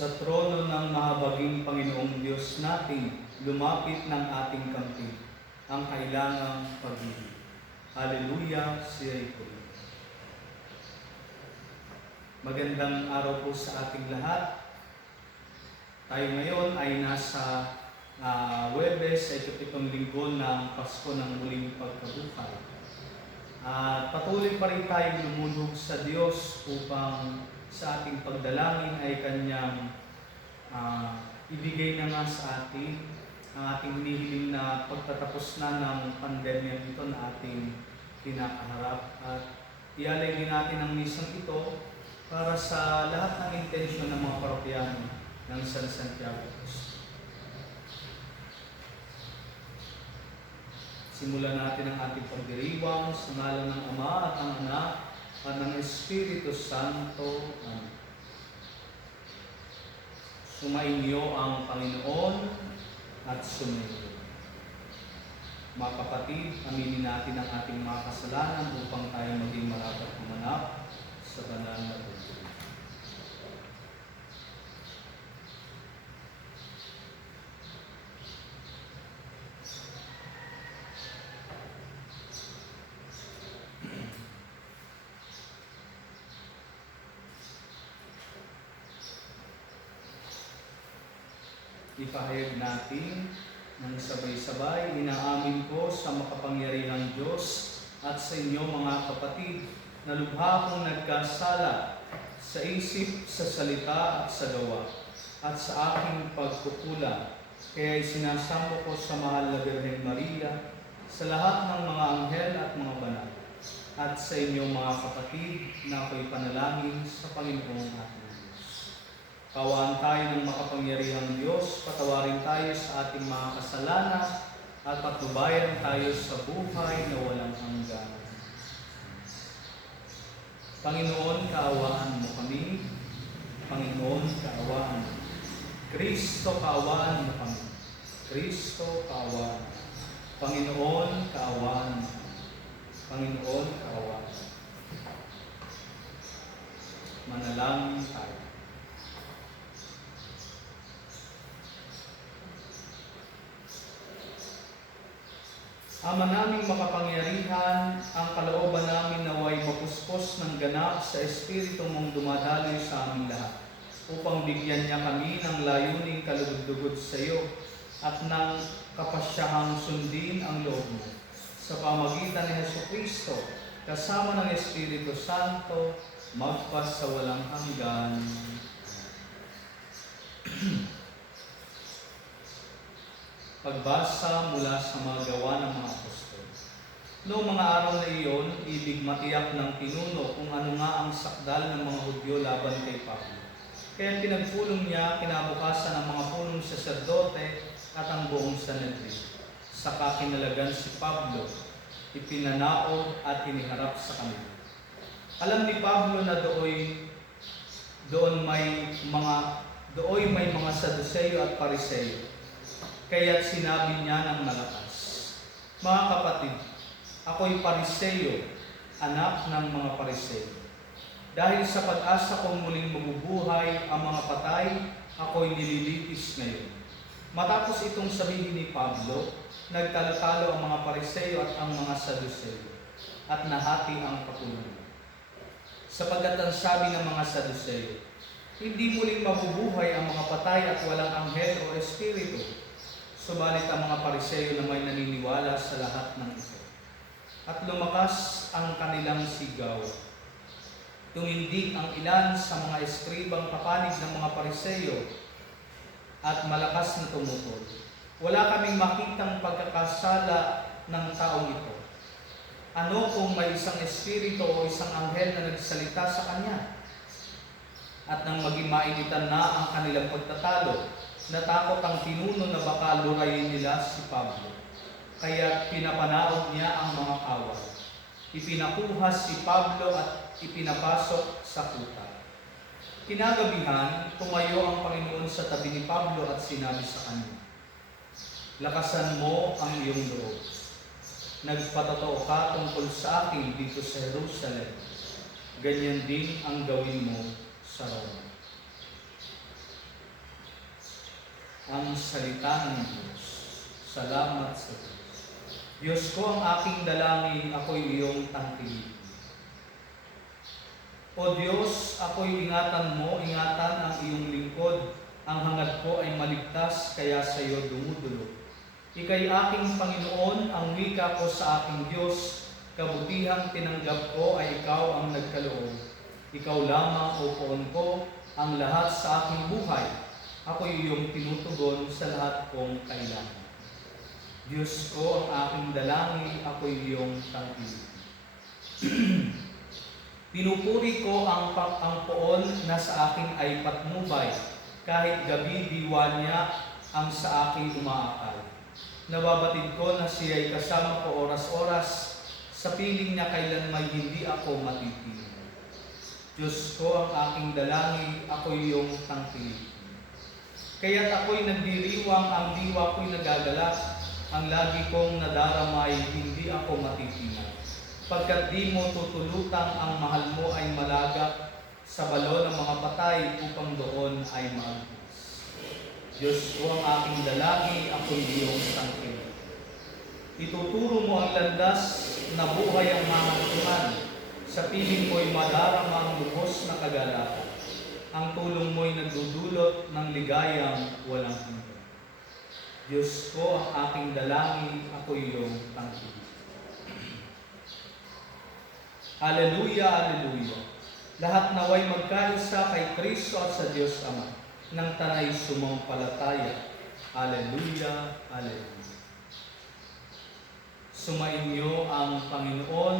Sa trono ng mahabaging Panginoong Diyos natin, lumapit ng ating kampi ang kailangang pag-ibig. Hallelujah, siya'y puri. Magandang araw po sa ating lahat. Tayo ngayon ay nasa Huwebes, ay kapitong linggo ng Pasko ng muling pagkabuhay. At patuloy pa rin tayong lumulog sa Diyos upang sa ating pagdalangin ay Kanyang ibigay na nga sa atin ang ating hinihiling na pagtatapos na ng pandemya ito na ating kinakaharap. At ialay din natin ang misang ito para sa lahat ng intensyon ng mga parokyano ng San Santiago. Simulan natin ang ating pagdiriwang sa ngalan ng Ama at ng Anak at ng Espiritu Santo. Amen. Sumainyo ang Panginoon at sumainyo. Mga kapatid, aminin natin ang ating mga kasalanan upang tayo maging marapat kumanap sa banal na buhay. Ipahayag natin ng sabay-sabay, inaamin ko sa makapangyarihang Diyos at sa inyo mga kapatid na lubha akong nagkasala sa isip, sa salita at sa gawa at sa aking pagkukulang. Kaya isinasamo ko sa mahal na Birhen Maria, sa lahat ng mga anghel at mga banal, at sa inyo mga kapatid na ako'y panalangin sa Panginoong ating Kawaan tayo ng makapangyarihang Diyos, patawarin tayo sa ating mga kasalanan at patnubayan tayo sa buhay na walang hanggan. Panginoon, kaawaan mo kami. Panginoon, kaawaan mo. Kristo, kaawaan mo kami. Kristo, kaawaan. Panginoon, kaawaan mo. Panginoon, kaawaan. Manalangin tayo. Ama naming makapangyarihan, ang kalooban namin naway mapuspos ng ganap sa Espiritu mong dumadaloy sa aming lahat, upang bigyan niya kami ng layuning kalugod-dugod sa iyo at ng kapasyahang sundin ang loob mo. Sa pamagitan ni Jesucristo, kasama ng Espiritu Santo, magpas sa walang hanggan. Pagbasa mula sa mga gawa ng mga apostol. Noong mga araw na iyon, ibig matiyak ng pinuno kung ano nga ang sakdal ng mga Hudyo laban kay Pablo. Kaya pinagpulong niya kinabukasan ng mga punong saserdote at ang buong Sanhedrin. Saka kinalagan si Pablo, ipinanaog at iniharap sa kanila. Alam ni Pablo na doon may mga Saduseyo at Pariseo. Kaya't sinabi niya ng malakas, mga kapatid, ako'y Pariseo, anak ng mga Pariseo. Dahil sa pag-asa kong muling mabubuhay ang mga patay, ako'y nililitis ngayon. Matapos itong sabihin ni Pablo, nagtalo-talo ang mga Pariseo at ang mga Saduseyo, at nahati ang kapuluran. Sapagkat ang sabi ng mga Saduseyo, hindi muling mabubuhay ang mga patay at walang anghel o espiritu. Subalit ang mga Pariseo na may naniniwala sa lahat ng ito. At lumakas ang kanilang sigaw. Tumindig ang ilan sa mga eskribang kapanig ng mga Pariseo at malakas na tumutol. Wala kaming makitang pagkakasala ng taong ito. Ano kung may isang espiritu o isang anghel na nagsalita sa kanya? At nang maging mainitan na ang kanilang pagtatalo, natakot ang pinuno na baka lurayin nila si Pablo. Kaya pinapanaog niya ang mga kawal. Ipinakuha si Pablo at ipinapasok sa kuta. Kinagabihan, tumayo ang Panginoon sa tabi ni Pablo at sinabi sa kanya, lakasan mo ang iyong loob. Nagpatotoo ka tungkol sa akin dito sa Jerusalem. Ganyan din ang gawin mo sa Roma. ang salita ng Diyos. Salamat sa Diyos. Diyos ko, ang aking dalangin, ako'y iyong tangkilikin. O Diyos, ako'y ingatan mo, ingatan ang iyong lingkod. Ang hangad ko ay maligtas, kaya sa iyo dumudulog. Ika'y aking Panginoon, ang wika ko sa aking Diyos. Kabutihang tinanggap ko ay ikaw ang nagkaloob. Ikaw lamang, o poon ko, ang lahat sa aking buhay. Ako'y iyong tinutugon sa lahat kong kailangan. Diyos ko, ang aking dalangin, ako'y iyong tangkilikin. Pinupuri ko ang poon na sa akin ay patnubay, kahit gabi diwa niya ang sa akin umaakal. Nababatid ko na siya'y kasama ko oras-oras, sa piling niya kailan may hindi ako matitingin. Diyos ko, ang aking dalangin, ako'y iyong tangkilikin. Kaya't ako'y nagdiriwang, ang diwa ko'y nagagalak, ang lagi kong nadarama ay hindi ako matitingnan. Pagkat di mo tutulutang ang mahal mo ay malagak sa balo ng mga patay upang doon ay maagos. Diyos ko, ang aking dalangin, ako'y iyong tangkilikin. Ituturo mo ang landas na buhay ang mahantungan. Sa piling mo'y madarama ang lubos na kagalakan. Ang tulong mo'y nagdudulot ng ligayang walang hanggan. Diyos ko, ang aking dalangin, ako'y iyong tangkilikin. Aleluya, aleluya. Lahat naway magkaisa kay Kristo at sa Diyos Ama, nang tanay sumampalataya. Aleluya, aleluya. Sumainyo ang Panginoon,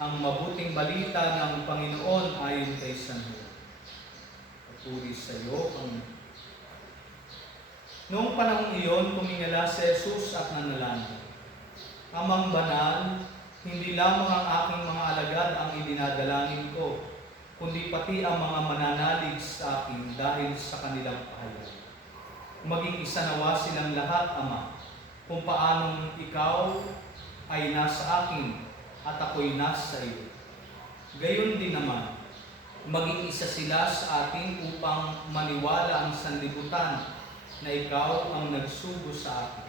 ang mabuting balita ng Panginoon ayon kay San Juan. Papuri sa iyo, Panginoon. Noong panahong iyon, tumingala si Jesus at nanalangin. Amang banal, hindi lamang ang aking mga alagad ang idinadalangin ko, kundi pati ang mga mananalig sa akin dahil sa kanilang pahayag. Maging isa nawa silang lahat, Ama, kung paanong ikaw ay nasa akin at ako'y nasa iyo. Gayon din naman, maging isa sila sa atin upang maniwala ang sanlibutan na ikaw ang nagsugo sa akin.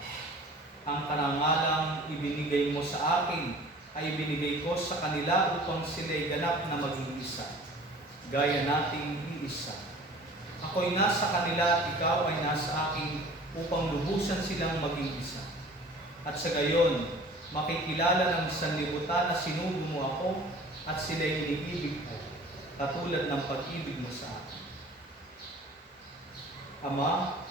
Ang karangalang ibinigay mo sa akin ay ibinigay ko sa kanila upang sila'y ganap na maging isa, gaya nating iisa. Ako'y nasa kanila at ikaw ay nasa akin upang lubusan silang maging isa. At sa gayon, makikilala ng sanlibutan na sinugo mo ako at sila'y iniibig ko, katulad ng pag-ibig mo sa akin. Ama,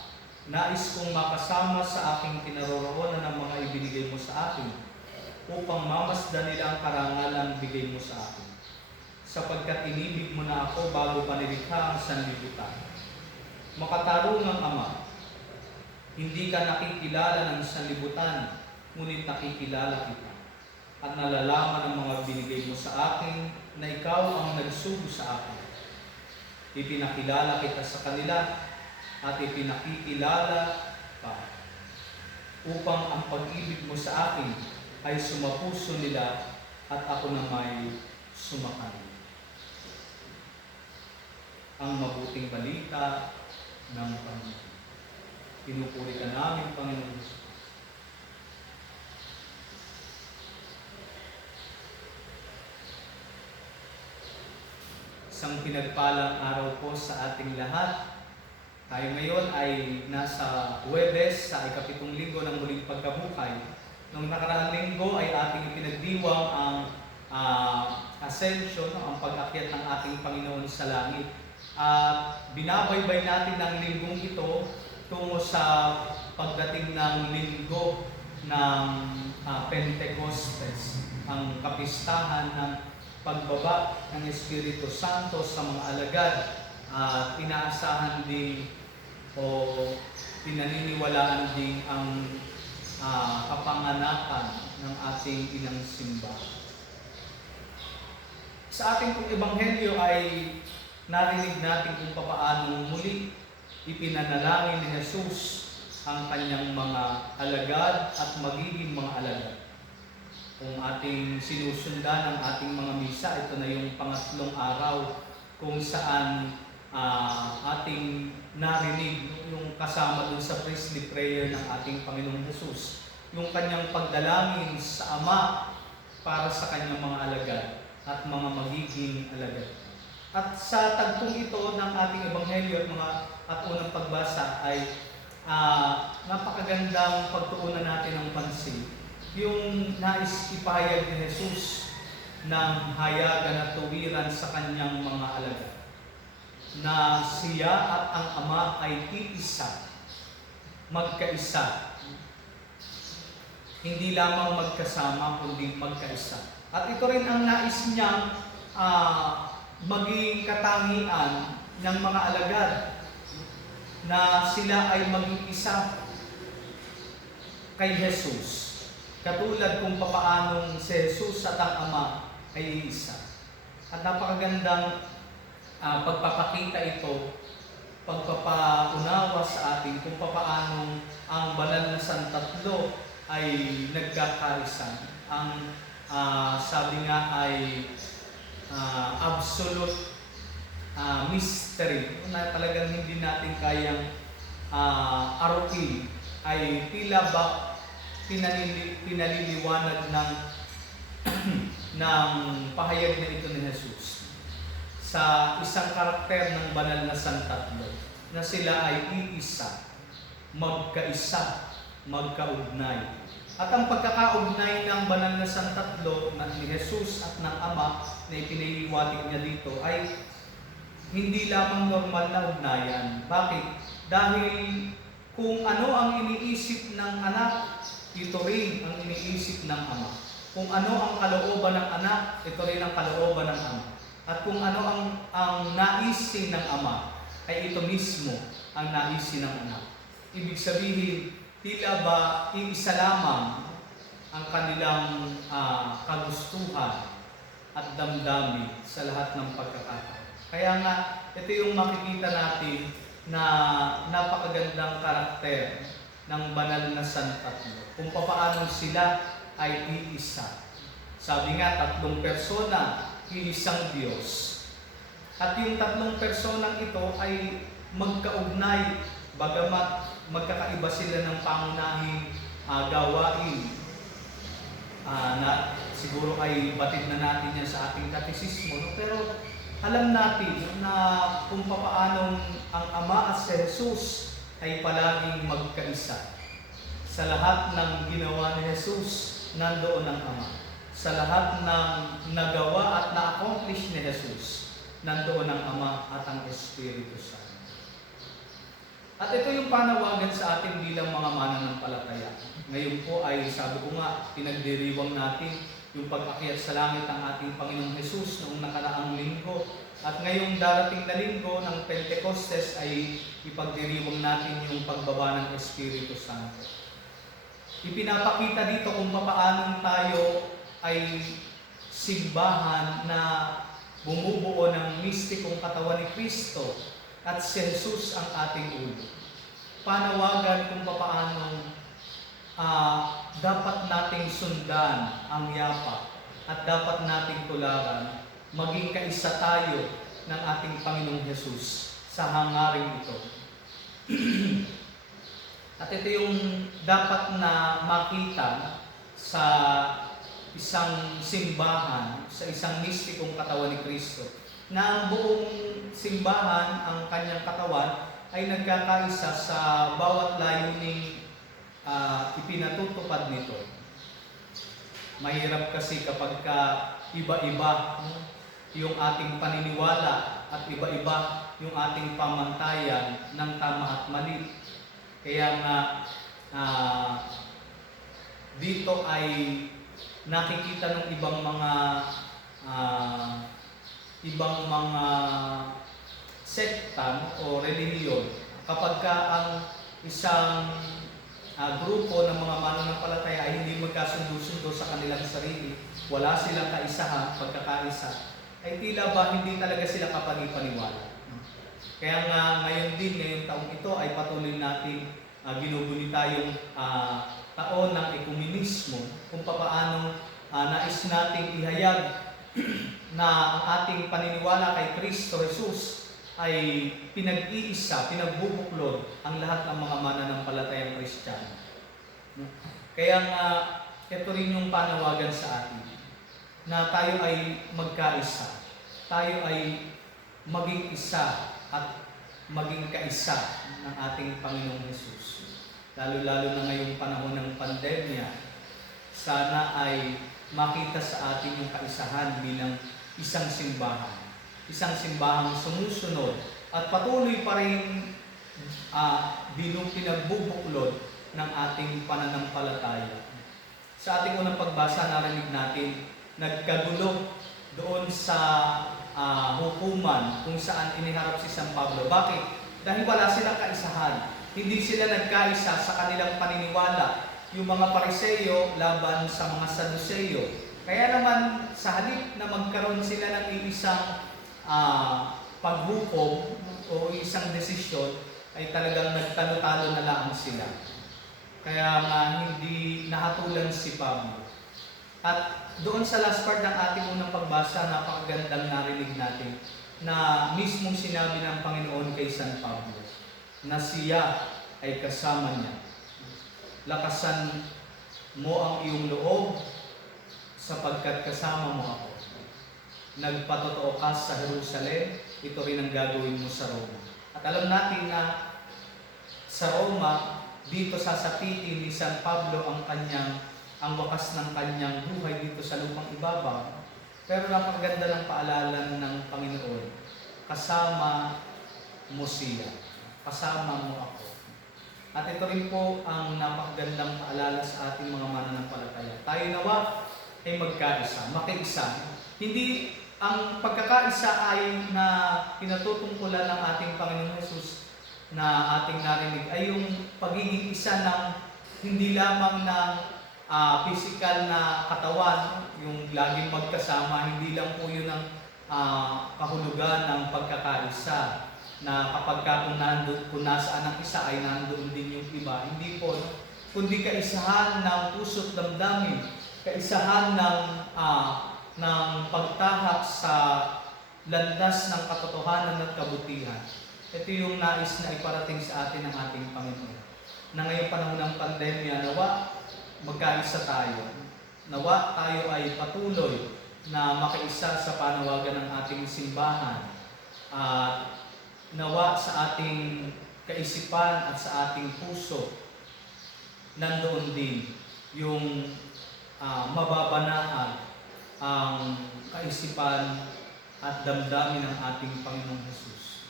nais kong makasama sa aking kinaroroonan ng mga ibinigay mo sa akin upang mamasdan nila ang karangalang bigay mo sa akin. Sapagkat inibig mo na ako bago pa nilikha ang sanlibutan. Makatarungang Ama, hindi ka nakikilala ng sanlibutan, ngunit nakikilala kita. At nalalaman ng mga binigay mo sa akin na ikaw ang nagsugo sa akin. Ipinakilala kita sa kanila at ipinakikilala pa, upang ang pag-ibig mo sa akin ay sumapuso nila at ako na may sumakan. Ang mabuting balita ng Panginoon. Pinupuri ka namin, Panginoon Jesus. Isang pinagpalang araw po sa ating lahat. Tayo ngayon ay nasa Huwebes sa ikapitong linggo ng muling pagkabuhay. Noong nakaraang linggo ay ating ipinagdiwang ang ascension, ang pag-akyat ng ating Panginoon sa langit. At binabaybay natin ang linggong ito tungo sa pagdating ng linggo ng Pentecostes, ang kapistahan ng pagbaba ng Espiritu Santo sa mga alagad. At inaasahan din o pinaniniwalaan din ang kapanganakan ng ating inang simba. Sa ating pong ebanghelyo ay narinig natin kung papaano muli ipinanalangin ni Jesus ang kanyang mga alagad at magiging mga alagad. Kung ating sinusundan ang ating mga misa, ito na yung pangatlong araw kung saan ating narinig yung kasama dun sa priestly prayer ng ating Panginoong Jesus. Yung kanyang pagdalangin sa Ama para sa kanyang mga alagad at mga magiging alagad. At sa tagpong ito ng ating ebanghelyo at unang pagbasa ay napakagandang pagtuunan natin ng pansin. Yung nais ipahayag ni Jesus ng hayagan at tuwiran sa kanyang mga alagad, na siya at ang Ama ay iisa, magkaisa. Hindi lamang magkasama, kundi magkaisa. At ito rin ang nais niyang maging katangian ng mga alagad, na sila ay maging isa kay Jesus. Katulad kung papaanong si Jesus at ang Ama ay isa. At napakagandang pagpapakita ito, pagpapaunawa sa atin kung papaanong ang banal na santatlo ay nagkakarisan. Ang sabi nga ay absolute mystery, na talagang hindi natin kayang arukin, ay tila ba pinaliliwanag ng ng pahayag na ito ni Jesus sa isang karakter ng banal na santatlo, na sila ay iisa, magkaisa, magkaugnay. At ang pagkakaugnay ng banal na santatlo ni Jesus at ng Ama na ipiniliwanag niya dito ay hindi lamang normal na ugnayan. Bakit? Dahil kung ano ang iniisip ng anak, ito rin ang iniisip ng Ama. Kung ano ang kalooban ng anak, ito rin ang kalooban ng Ama. At kung ano ang naisin ng Ama, ay ito mismo ang naisin ng anak. Ibig sabihin, tila ba iisa lamang ang kanilang kagustuhan at damdamin sa lahat ng pagkakataon. Kaya nga, ito yung makikita natin na napakagandang karakter ng banal na santatlo, kung paano sila ay iisa. Sabi nga, tatlong persona, iisang Diyos. At yung tatlong personang ito ay magkaugnay, bagamat magkakaiba sila ng pangunahing gawain. Na siguro ay batid na natin yan sa ating katekismo, no? Pero alam natin na kung paano ang Ama at si Jesus ay palaging magkaisa. Sa lahat ng ginawa ni Jesus, nandoon ang Ama. Sa lahat ng nagawa at na-accomplish ni Jesus, nandoon ang Ama at ang Espiritu Santo. At ito yung panawagan sa atin bilang mga mananampalataya. Ngayon po ay, sabi ko nga, pinagdiriwang natin yung pag-akyat sa langit ng ating Panginoong Jesus noong nakaraang linggo. At ngayong darating na linggo ng Pentecostes ay ipagdiriwang natin yung pagbaba ng Espiritu Santo. Ipinapakita dito kung paano tayo ay simbahan na bumubuo ng mistikong katawan ni Kristo at si Jesus ang ating ulo. Panawagan kung paano dapat nating sundan ang yapak at dapat nating tularan, maging kaisa tayo ng ating Panginoong Jesus sa hangaring ito. At ito yung dapat na makita sa isang simbahan, sa isang mistikong katawan ni Kristo, na ang buong simbahan, ang kanyang katawan, ay nagkakaisa sa bawat layuning ipinatutupad nito. Mahirap kasi kapag iba-iba yung ating paniniwala at iba-iba yung ating pamantayan ng tama at mali. Kaya nga dito ay nakikita ng ibang mga sekta o relihiyon, kapag ang isang grupo ng mga mananampalataya ay hindi magkasundo-sundo sa kanilang sarili, wala silang kaisahan, pagkakaisa, ay tila ba hindi talaga sila kapani-paniwala. Kaya nga ngayong taong ito ay patuloy natin ginugunita yung taon ng ekumenismo, kung paano nais nating ihayag na ang ating paniniwala kay Kristo Jesus ay pinag-iisa, pinagbubuklod ang lahat ng mga mananampalatayang Kristiyano. Kaya nga, ito rin yung panawagan sa atin, na tayo ay magkaisa, tayo ay maging isa at maging kaisa ng ating Panginoong Hesus. Lalo-lalo na ngayong panahon ng pandemya, sana ay makita sa atin yung kaisahan bilang isang simbahan. Isang simbahang sumusunod at patuloy pa rin pinagbubuklod ng ating pananampalataya. Sa ating unang pagbasa, narinig natin, nagkagulo doon sa hukuman kung saan iniharap si San Pablo. Bakit? Dahil wala silang kaisahan. Hindi sila nagkaisa sa kanilang paniniwala. Yung mga Pariseo laban sa mga Saduceo. Kaya naman, sa halip na magkaroon sila ng isang paghukom o isang desisyon, ay talagang nagtalo-talo na lang sila. Kaya nga hindi nahatulan si Pablo. At doon sa last part ng ating unang pagbasa, napakagandang narinig natin na mismong sinabi ng Panginoon kay San Pablo na siya ay kasama niya. Lakasan mo ang iyong loob sapagkat kasama mo ako. Nagpatotoo ka sa Jerusalem, ito rin ang gagawin mo sa Roma. At alam natin na sa Roma, dito sasapitin ni San Pablo ang wakas ng kanyang buhay dito sa lupang ibabaw. Pero napakaganda ng paalala ng Panginoon, kasama mo siya, kasama mo ako. At ito rin po ang napakagandang paalala sa ating mga mananampalataya. Tayo nawa ay magkaisa, makiisa. Hindi ang pagkakaisa ay na pinatutungkulan ng ating Panginoon Hesus na ating narinig ay yung pagiging isa ng hindi lamang ng physical na katawan, yung laging magkasama, hindi lang po yun ang kahulugan ng pagkakaisa na kapag kung nasaan ang isa ay nandoon din yung iba. Hindi po, kundi kaisahan ng puso't damdamin, kaisahan ng pagtahak sa landas ng katotohanan at kabutihan. Ito yung nais na iparating sa atin ng ating Panginoon. Na ngayong panahon ng pandemya, nawa magkaisa tayo. Nawa tayo ay patuloy na makiisa sa panawagan ng ating simbahan. At nawa sa ating kaisipan at sa ating puso, nandoon din yung mababanaan ang kaisipan at damdamin ng ating Panginoong Hesus.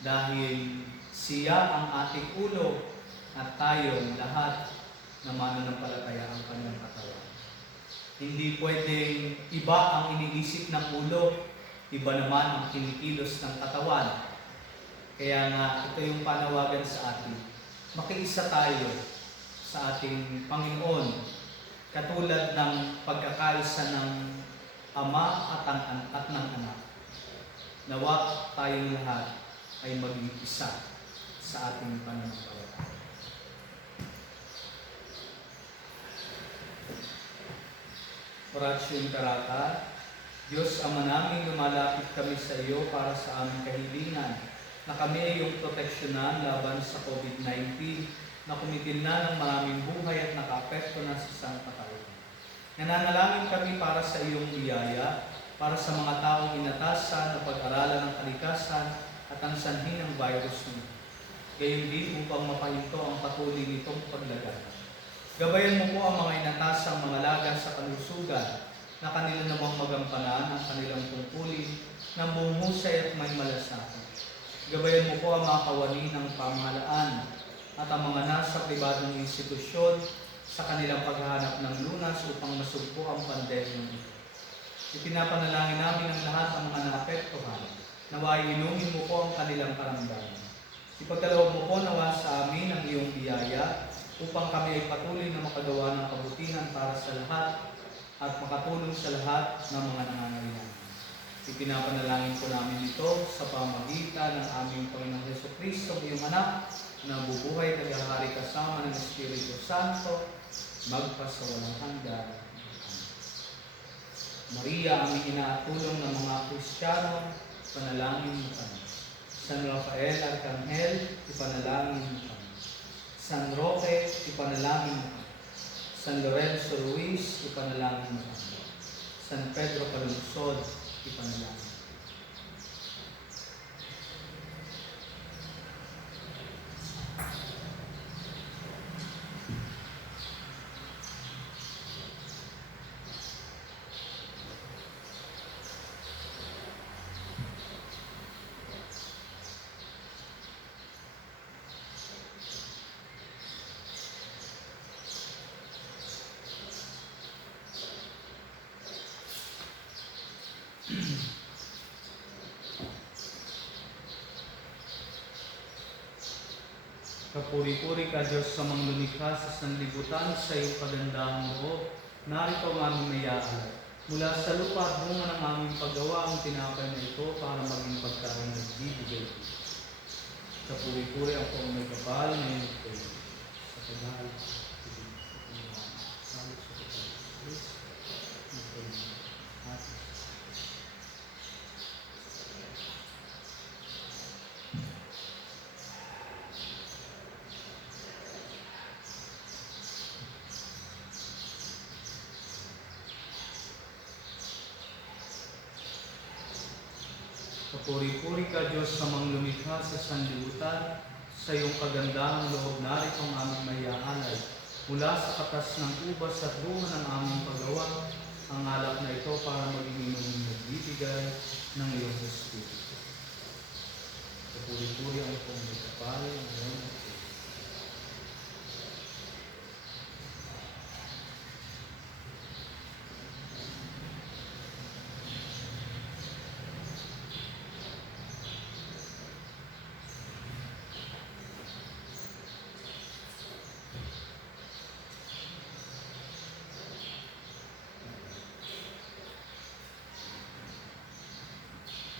Dahil siya ang ating ulo at tayong lahat na mananampalataya ang kanyang katawan. Hindi pwedeng iba ang iniisip ng ulo, iba naman ang kinikilos ng katawan. Kaya nga, ito yung panawagan sa atin. Makiisa tayo sa ating Panginoon, katulad ng pagkakaisa ng Ama at ng Anak. Nawa tayong lahat ay maging isa sa ating pananampalataya. Oratio Incarata. Diyos Ama namin, lumalapit kami sa iyo para sa aming kahilingan na kami ay iyong proteksyonan laban sa COVID-19 na kumitil na ng maraming buhay at nakaapekto na sa isang katawan. Nananalangin kami para sa iyong biyaya, para sa mga taong inatasan na pag-aralan ng kalikasan at ang sanhi ng virus nito. Gayon din upang mapahinto ang patuloy nitong paglagan. Gabayan mo po ang mga inatasang mga lagan sa kalusugan na kanila namang magampanan ang kanilang tungkulin ng buong husay at may malasakit. Gabayan mo po ang mga kawani ng pamahalaan at ang mga nasa pribadong institusyon sa kanilang paghahanap ng lunas upang masugpo ang pandemya nito. Ipinapanalangin namin ang lahat ng mga naapektuhan. Naway inumin mo po ang kanilang karamdaman. Ipagkaloob mo po nawa sa amin ang iyong biyaya upang kami ay patuloy na makagawa ng kabutihan para sa lahat at makatulong sa lahat ng mga nangangailangan. Ipinapanalangin po namin ito sa pamamagitan ng aming Panginoong Jesucristo, iyong anak, na bubuhay at naghahari kasama ng Espiritu Santo, magpasawalang hanggan. Maria, aming inaatulong ng mga Kristiyano, panalangin mo kami. San Rafael Arcangel, ipanalangin mo kami. San Roque, ipanalangin mo kami. San Lorenzo Ruiz, ipanalangin mo kami. San Pedro Calungsod, ipanalangin. Kapuri-puri ka Diyos sa mga lumikha sa sanlibutan, sa iyong kagandahang loob. Narito ang aming mayaalay. Mula sa lupa at bunga ng aming paggawa ang tinapay na ito para maging pagkain ng bibigay. Kapuri-puri ang pong may kapal na iyong ito. Sa tagal, Kapuri-puri ka Diyos sa mga lumikha sa sanlibutan, sa iyong kagandahang loob narito ang aming mayaalay. Mula sa katas ng ubas at bunga ng aming paggawa, ang alak na ito para maging inyong nagbibigay ng iyong Espiritu. Kapuri-puri ang pong may kapal ngayon.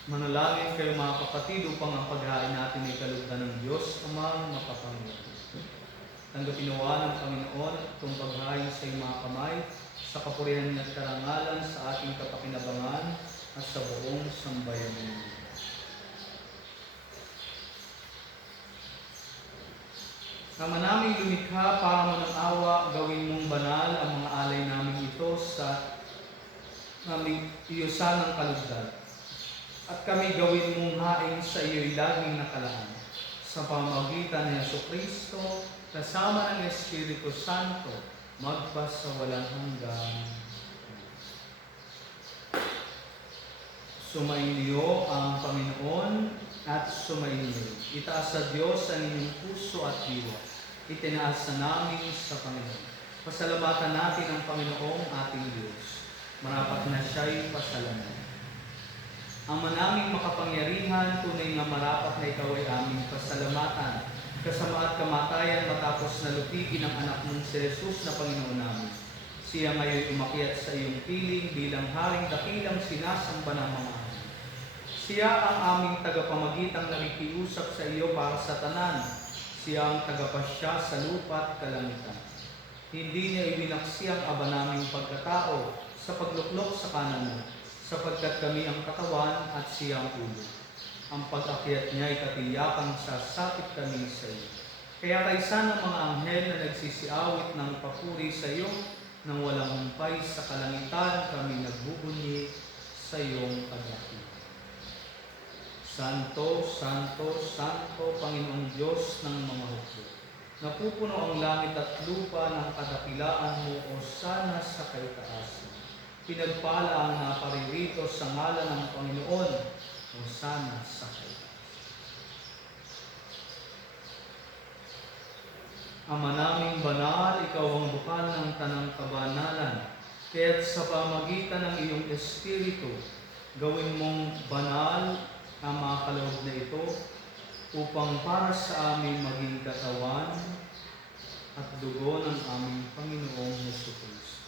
Manalangin kayo mga kapatid upang ang paghain natin ay kalugdan ng Diyos Amang makapangyarihan. Tanggapin nawa ng Panginoon itong paghain sa iyong mga kamay, sa kapurihan niya at karangalan, sa ating kapakinabangan at sa buong sambayanan. Ama naming lumikha, para mo ng awa, gawin mong banal ang mga alay namin ito sa naming iyusan ng kalugdan. At kami gawin mong hain sa iyo'y laging nakalaan. Sa pamamagitan ni Jesucristo, kasama ng Espiritu Santo, magpasawalang hanggan. Sumainyo ang Panginoon at sumainyo. Itaas sa Diyos ang inyong puso at diwa. Itinaas na namin sa Panginoon. Pasalamatan natin ang Panginoong ating Diyos. Marapat na siya'y pasalamat. Ama naming makapangyarihan, tunay nga marapat na ikaw ay aming pasalamatan. Kasama at kamatayan matapos na lupigin ang anak mong si Jesus na Panginoon namin. Siya ngayon umakyat sa iyong piling bilang haring dakilang sinasamba ng mga hari. Siya ang aming tagapamagitang nakikiusap sa iyo para sa tanan. Siya ang tagapasya sa lupa at kalangitan. Hindi niya ibinaksi ang aba naming pagkatao sa pagluklok sa kanan mo, sapagkat kami ang katawan at siya ang ulo. Ang pag-akyat niya ay katiyakang sasapit kami sa iyo. Kaya kaysa ng mga anghel na nagsisiawit ng papuri sa iyo, nang walang humpay sa kalangitan, kami nagbubunyi sa iyong pag-akyat. Santo, Santo, Santo, Panginoong Diyos ng mga hukbo. Napupuno ang langit at lupa ng kadakilaan mo, o sana sa kaitaasan. Pinagpala ang naparirito sa ngalan ng Panginoon, o sana sa kaitaasan. Ama naming banal, ikaw ang bukal ng tanang kabanalan. Kaya't sa pamagitan ng iyong Espiritu, gawin mong banal ang mga kaloob na ito, upang para sa amin maging katawan at dugo ng aming Panginoong Jesucristo.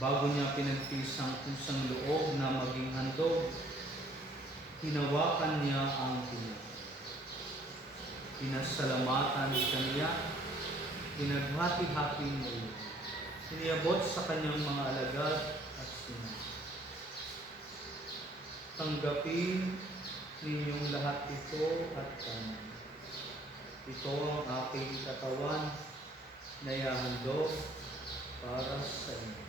Bago niya pinagtiis ang kusang loob na maging handog, hinawakan niya ang tinik. Pinasalamatan kaniya, pinaghati-hati niya, iniabot sa kanyang mga alagad at sinabi, Tanggapin ninyong lahat ito at kami. Ito ang aking katawan na ihahandog para sa inyo.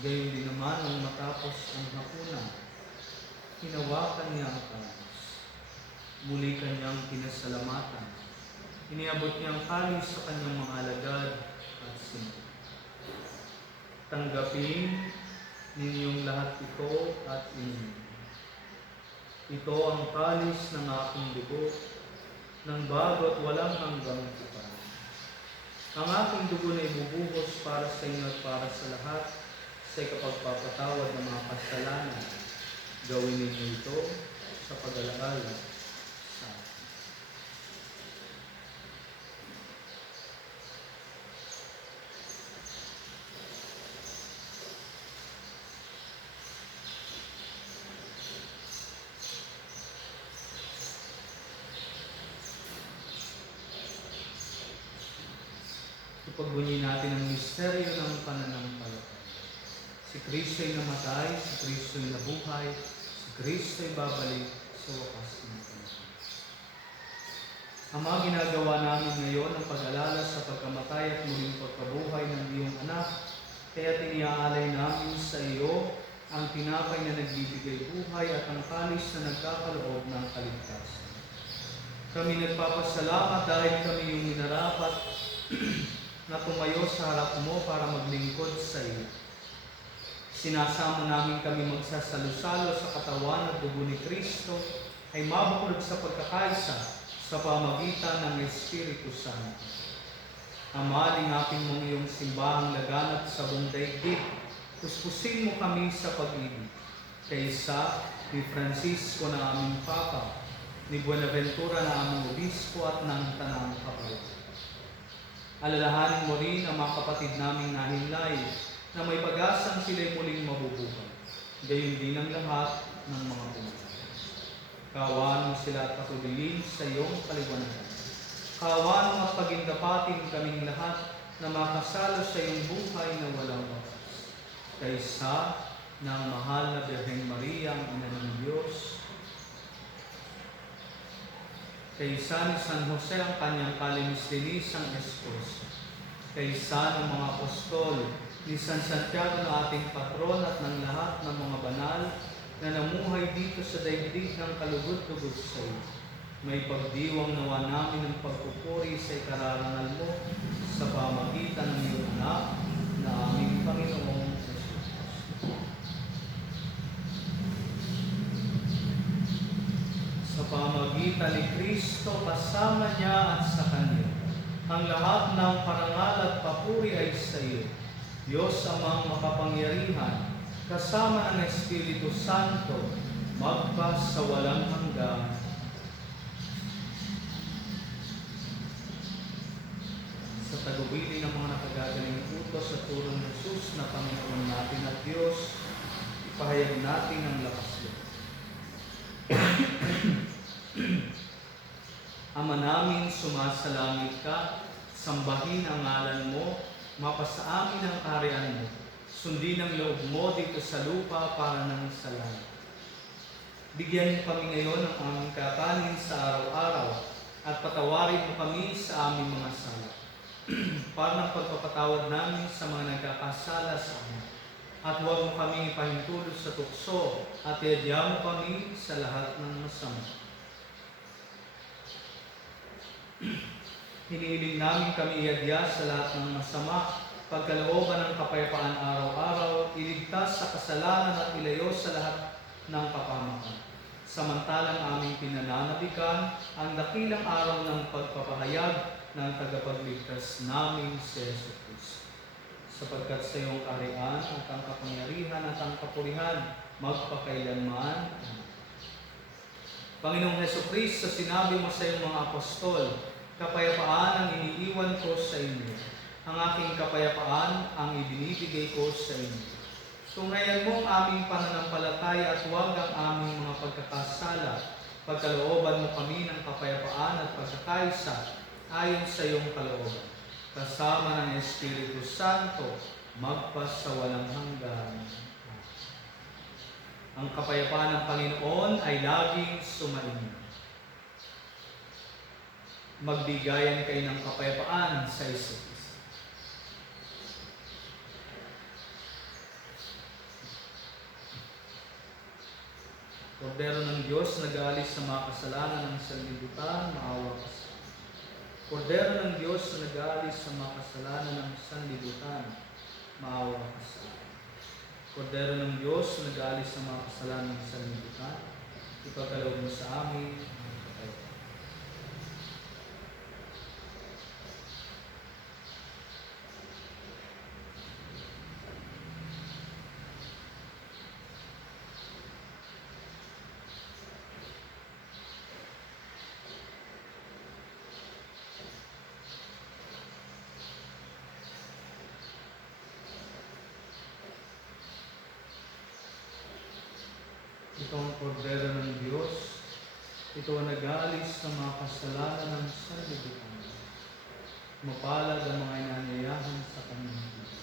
Gayon din naman nang matapos ang hapunan, hinawakan niya ang kalis. Muli kanyang pinasalamatan. Iniabot niya ang kalis sa kanyang mga alagad at sinabi, tanggapin ninyong lahat ito at inumin. Ito ang kalis ng aking dugo, ng bago at walang hanggang tipan. Ang aking dugo na ibubuhos para sa inyo at para sa lahat, sa ikapagpapatawad ng mga kasalanan. Gawin ninyo ito sa pag-alala sa akin. Ipagbunyi natin ang misteryo ng pananampalataya. Si Kristo'y namatay, si Kristo'y nabuhay, si Kristo'y babalik sa wakas ng panahon. Ama, ginagawa namin ngayon ang pag-alala sa pagkamatay at muling pagkabuhay ng iyong anak, kaya tiniaalay namin sa iyo ang tinapay na nagbibigay buhay at ang kalis na nagkakaloob ng kaligtasan. Kami nagpapasalamat dahil kami yung minarapat na tumayo sa harap mo para maglingkod sa iyo. Sinasama namin kami magsasalusalo sa katawan at dugo ni Kristo ay mabuklod sa pagkakaisa sa pamagitan ng Espiritu Santo. Ama, lingapin mong iyong simbahang laganap sa buong daigdig. Puspusin mo kami sa pag-ibig. Kaysa ni Francisco na aming Papa, ni Buenaventura na aming Obispo at ng Tanang Kapatid. Alalahanin mo rin ang mga kapatid naming nahimlay na may pag-asang sila'y muling mabubuhay. Gayon din ang lahat ng mga buhay. Kaawaan mo sila at patuloyin sa iyong kaliwanagan. Kaawaan mo at pagindapatin kaming lahat na makasalo sa iyong buhay na walang wakas. Kaysa ng mahal na Birheng Maria, ang Ina ng Diyos, kaysa ni San Jose ang kanyang kalinis-linis ang esposo, kaysa ng mga apostol, ni San Santiago na ating patron at ng lahat ng mga banal na namuhay dito sa daigdig ng kalugod-lugod sa iyo. May pagdiwang nawa namin ng pagpupuri sa ikararangal mo sa pamagitan ng iyong anak na aming Panginoong Jesus. Sa pamagitan ni Kristo, kasama niya at sa Kanya, ang lahat ng parangal at papuri ay sa iyo, Diyos amang makapangyarihan, kasama ng Espiritu Santo, magpa sa walang hanggan. Sa tagubilin ng mga nakagagaling utos at turo ng Jesus na Panginoon natin at Diyos, ipahayag natin ang lakas loob. Ama namin, sumasalangit ka, sambahin ang ngalan mo, mapasa amin ang kaharian mo, sundin ang loob mo dito sa lupa para nang sa langit. Bigyan mo kami ngayon ng aming kakanin sa araw-araw at patawarin mo kami sa aming mga sala, para ng pagpapatawad namin sa mga nagkakasala sa amin. At huwag mo kami ipahintulot sa tukso at iadya mo kami sa lahat ng masama. Hinihiling namin kami iadya sa lahat ng masama, pagkalooban ng kapayapaan araw-araw, iligtas sa kasalanan at ilayo sa lahat ng kapahamakan. Samantalang aming pinananabikan ang dakilang araw ng pagpapahayag ng tagapagligtas namin si Jesucristo. Sapagkat sa iyong kaharian at ang kapangyarihan at ang kapurihan magpakailanman. Panginoong Jesucristo, sinabi mo sa iyong mga apostol, Kapayapaan ang iniiwan ko sa inyo. Ang aking kapayapaan ang ibinibigay ko sa inyo. Tunghayan mo ang aming pananampalataya at huwag ang aming mga pagkakasala. Pagkalooban mo kami ng kapayapaan at pagkakaisa ayon sa iyong kalooban. Kasama ng Espiritu Santo, magpasawalang hanggan. Ang kapayapaan ng Panginoon ay laging sumainyo. Magbigayan kayo ng kapayapaan sa isa't isa. Kordero ng Diyos, nag-aalis sa mga kasalanan ng sanlibutan, maawa ka sa amin. Kordero ng Diyos, nag-aalis sa mga kasalanan ng sanlibutan, maawa ka sa amin. Kordero ng Diyos, nag-aalis sa mga kasalanan ng sanlibutan, ipagkaloob mo sa amin ang kapayapaan. Ito ang kordero ng Diyos. Ito ang nag-aalis sa mga kasalanan ng sanlibutan. Mapalad ang mga inanyayahan sa kanyang Diyos.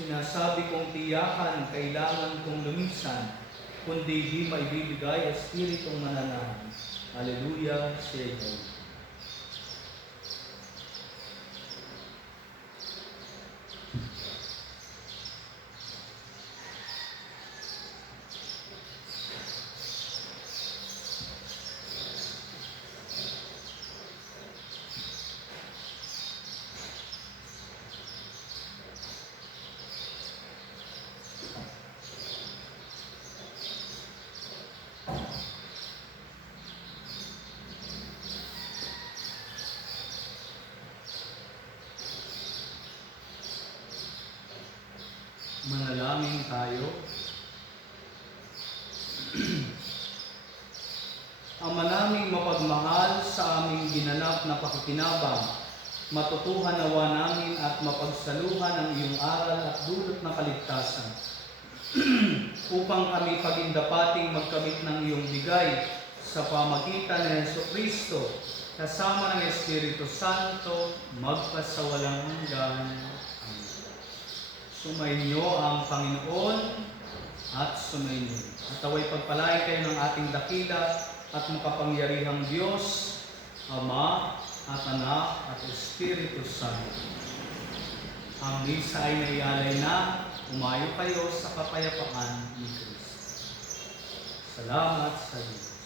Sinasabi kong tiyakan, kailangan kong lumisan, kundi di maibibigay Espiritong mananahan. Hallelujah, Señor. Manalangin tayo. Ama naming mapagmahal, sa aming ginanap na pakikinabang, matutuhan nawa namin at mapagsaluhan ang iyong aral at dulot ng kaligtasan. Upang kami pagindapating magkamit ng iyong bigay sa pamagitan ni Jesucristo, kasama ng Espiritu Santo, magpasawalang hanggan. Sumainyo ang Panginoon at sumainyo. At away pagpalain kayo ng ating dakila at makapangyarihang Diyos, Ama at Anak at Espiritu Santo. Ang misa ay naialay na, umayo kayo sa kapayapaan ni Kristo. Salamat sa Diyos.